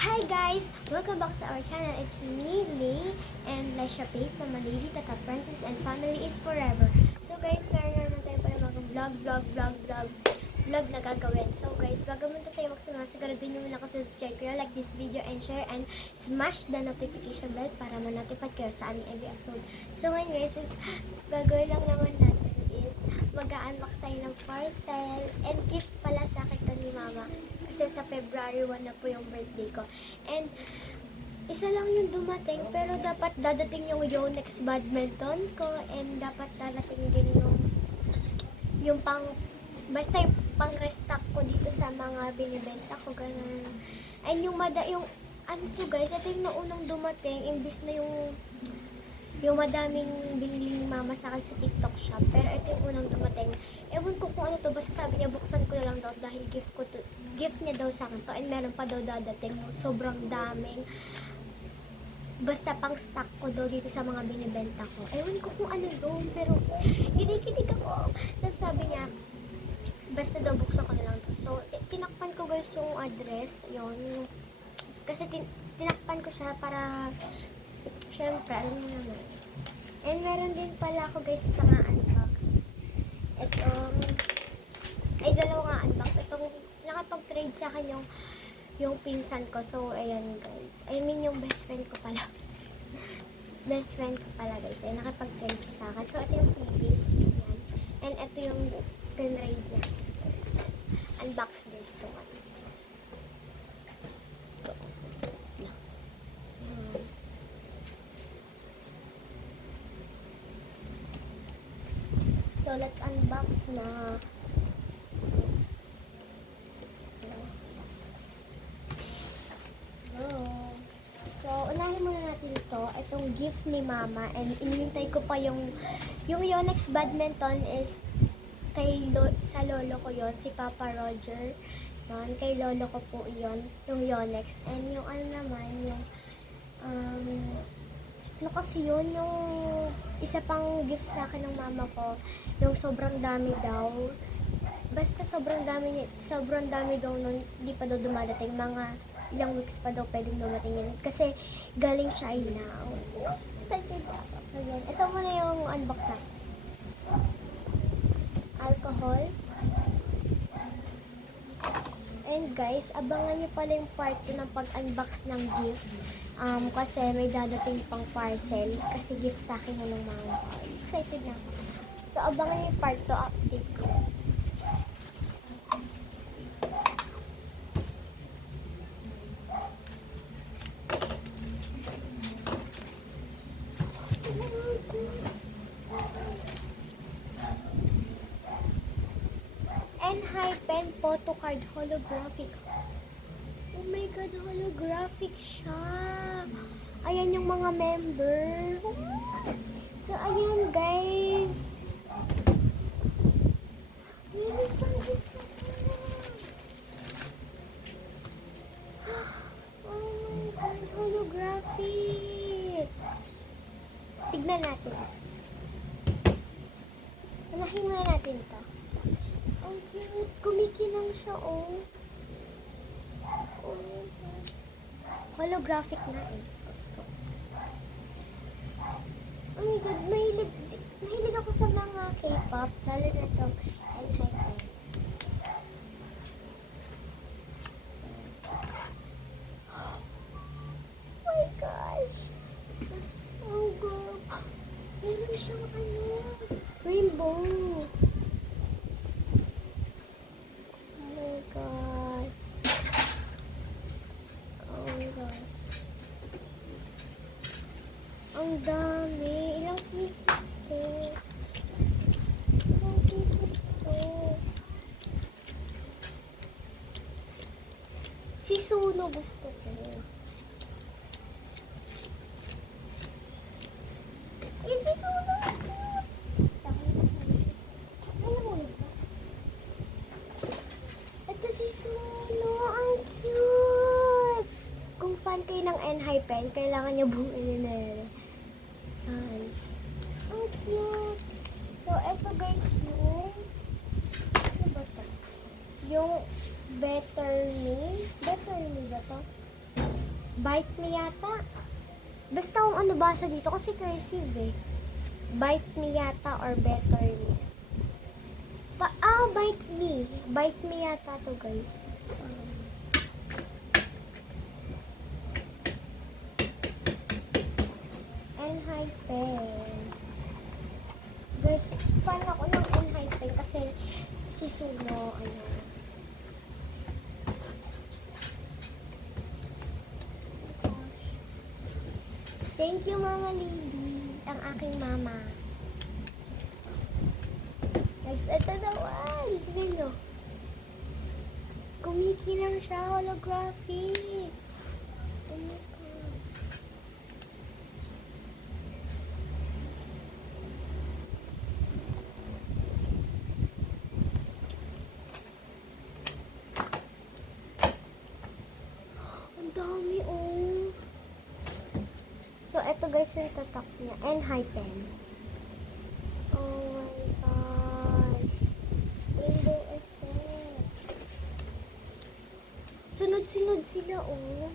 Hi guys! Welcome back to our channel. It's me, Lay, and Lesha Pate, Mama Lady, Tata Princess, and family is forever. So guys, meron naman tayo pala vlog na gagawin. So guys, bago muna tayo magsimula, siguraduhin nyo muna subscribe kayo, like this video, and share, and smash the notification bell para ma-notify kayo sa aming every upload. So ngayon guys, gagawin lang naman natin is mag-unbox tayo ng parcel, and gift pala sa akin to ni Mama. Kasi sa February 1 na po yung birthday ko. And isa lang yung dumating, pero dapat dadating yung Yonex badminton ko, and dapat dadating din yung basta yung pang restock ko dito sa mga binibenta ko, ganun. And yung ano to guys, ito yung naunang dumating, imbis na yung madaming binili ni Mama sa akin sa TikTok shop. Pero ito yung unang dumating. Ewan ko kung ano to. Basta sabi niya, buksan ko na lang daw dahil gift niya daw sa akin to. And meron pa daw dadating. Sobrang daming. Basta pang stock ko daw dito sa mga binibenta ko. Ewan ko kung ano doon. Pero kinikinig ako. Tapos sabi niya, basta daw buksan ko na lang to. So, tinakpan ko guys yung address. Yun. Kasi tinakpan ko siya para syempre, alam mo naman. And meron din pala ako guys sa mga unbox. Dalawa nga unbox. Itong nakapag-trade sa akin yung pinsan ko. So, ayan guys. I mean yung best friend ko pala. Best friend ko pala guys. Ay nakapag-trade sa akin. So, ito yung freebies. Yan. And ito yung pinrade niya. Unbox this one. So, let's unbox na. So, unahin muna natin ito. Itong gift ni Mama. And inihintay ko pa yung Yonex badminton is sa lolo ko yon, si Papa Roger. Yun, kay lolo ko po yon, yung Yonex. And yung ano naman, yung ano kasi yun, yung isa pang gift sa akin ng mama ko, yung sobrang dami daw. Basta sobrang dami daw nun, hindi pa daw dumadating. Mga ilang weeks pa daw pwedeng dumating yun. Kasi galing China. Excited ako. So, yun. Ito muna yung unbox na. Alcohol. And guys, abangan nyo pala yung part 2 ng pag-unbox ng gift. Kasi may dadating pang parcel. Kasi gift sa akin yun ng mga excited na ako. So, abangan yung part 2 update ko. N-Hypen photo card holographic. Oh my god, holographic siya. Ayan yung mga member. So, ayan guys. Meron pang isa. Oh my god, holographic. Tignan natin. Unahin muna natin ito. Ang cute. Kumikinang siya, oh. Holographic na eh. Oh my god, mahilig ako sa mga K-pop, lalo na itong N-Hypen. Oh my gosh! Oh god! Meron siyang rainbow! Oh my god! Ang dami. Ilang pieces to? Ilang pieces to? Si Suno gusto ko. Si Suno! Alam mo ito? Ito si Suno. Ang cute! Kung fan kayo ng N-Hypen, kailangan nyo bumili na yun. Ang cute. So, eto guys ano ba ito? Yung Better Me ba ito? Bite me yata. Basta kung ano basa dito kasi cursive eh. Bite me yata or better me. Bite me. Bite me yata to guys. Enhypen. Guys, fan ako ng Enhypen kasi si Suno, ano. Thank you, Mama Lady. Ang aking mama. Guys, ito naman. Tignan nyo. Kumikilang siya. Holographic. Oh my God. Ang dami, oh. So, ito guys yung tatak niya. Enhypen. Oh my gosh. Rainbow effect. Sunod-sunod sila, oh.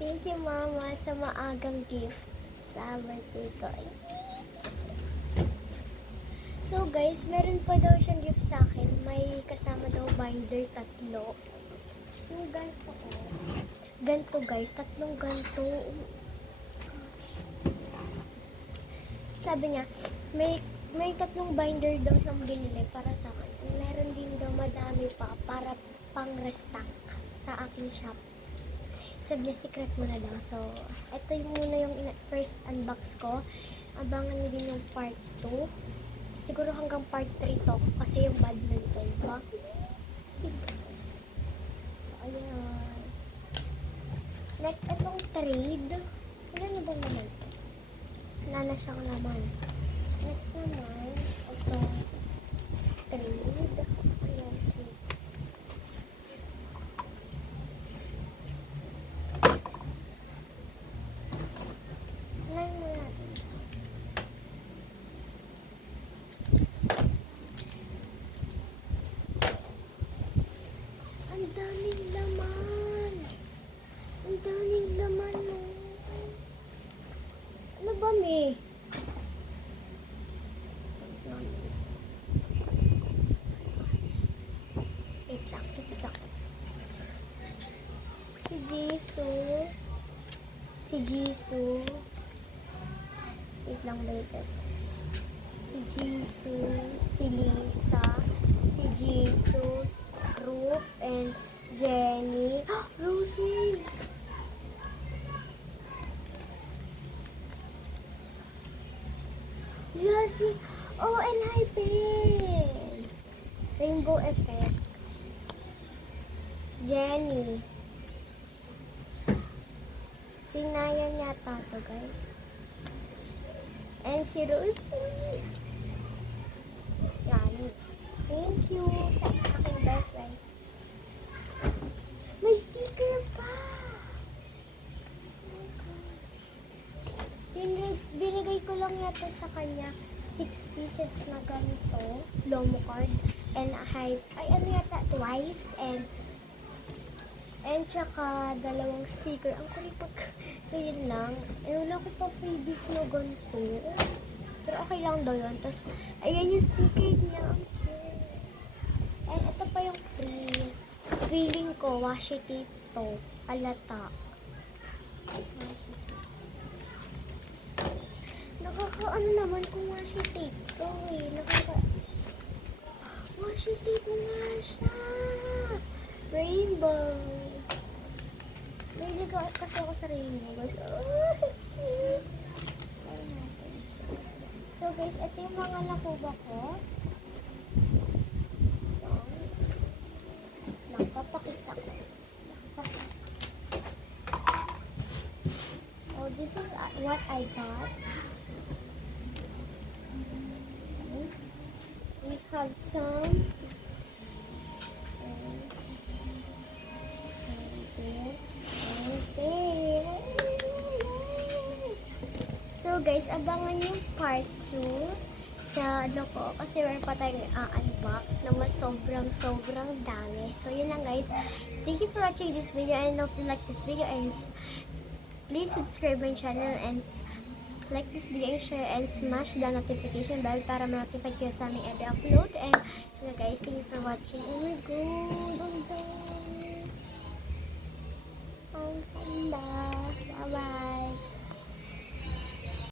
Thank you, Mama, sa maagang gift sa birthday ko. So, guys, meron pa daw siyang gift sa akin. May kasama daw binder, 3. Yung ganito, oh. Ganito, guys. 3 ganito. Sabi niya, may 3 binder daw siyang binili para sa akin. Meron din daw madami pa para pang restock sa aking shop. Sabi niya, secret mo na daw. So, ito yung muna yung first unbox ko. Abangan niyo din yung part 2. Siguro hanggang part 3 to. Kasi yung badminton ba? So, ayan. Next, itong trade. Ano ba naman? Wala na siyang laman. Next naman, itong trade. Ayan, trade. Ang daming laman. Ang daming laman, no. Ano ba, me? Wait lang. Si Jisoo. Wait lang, wait. Si Jisoo. Si Lisa. Si Jisoo. Group and Jenny. Rosie! Lassie! Oh, Enhypen! Rainbow effect. Jenny. Si Naya yata to, guys. And si Rosie. Yan. Thank you sa aking best friend. May sticker pa! Oh my God. Binigay ko lang yata sa kanya 6 pieces na ganito, Lomo card, and ano yata, twice, and tsaka 2 sticker. Ang kulipag. So, yun lang. Wala ko pa freebies na ganito. Pero okay lang daw yun. Tapos, ayan yung sticker niya. And ito pa yung free. Feeling ko, washi tape to. Alata. Nakakaano naman kung washi tape to eh. Washi tape nga siya. Rainbow. May ligaw kasi ako sa rainbow. So guys, ito yung mga nakuha ko. Papakita ko. Oh, this is what I got. We have some. guys, abangan yung part 2 sa ano ko. Kasi meron pa tayong unbox na mas sobrang dami. So, yun lang guys. Thank you for watching this video and hope you like this video and please subscribe my channel and like this video and share and smash the notification bell para ma-notify kayo sa aming every upload. And yun guys, thank you for watching. Oh my god, ang ganda. Bye-bye.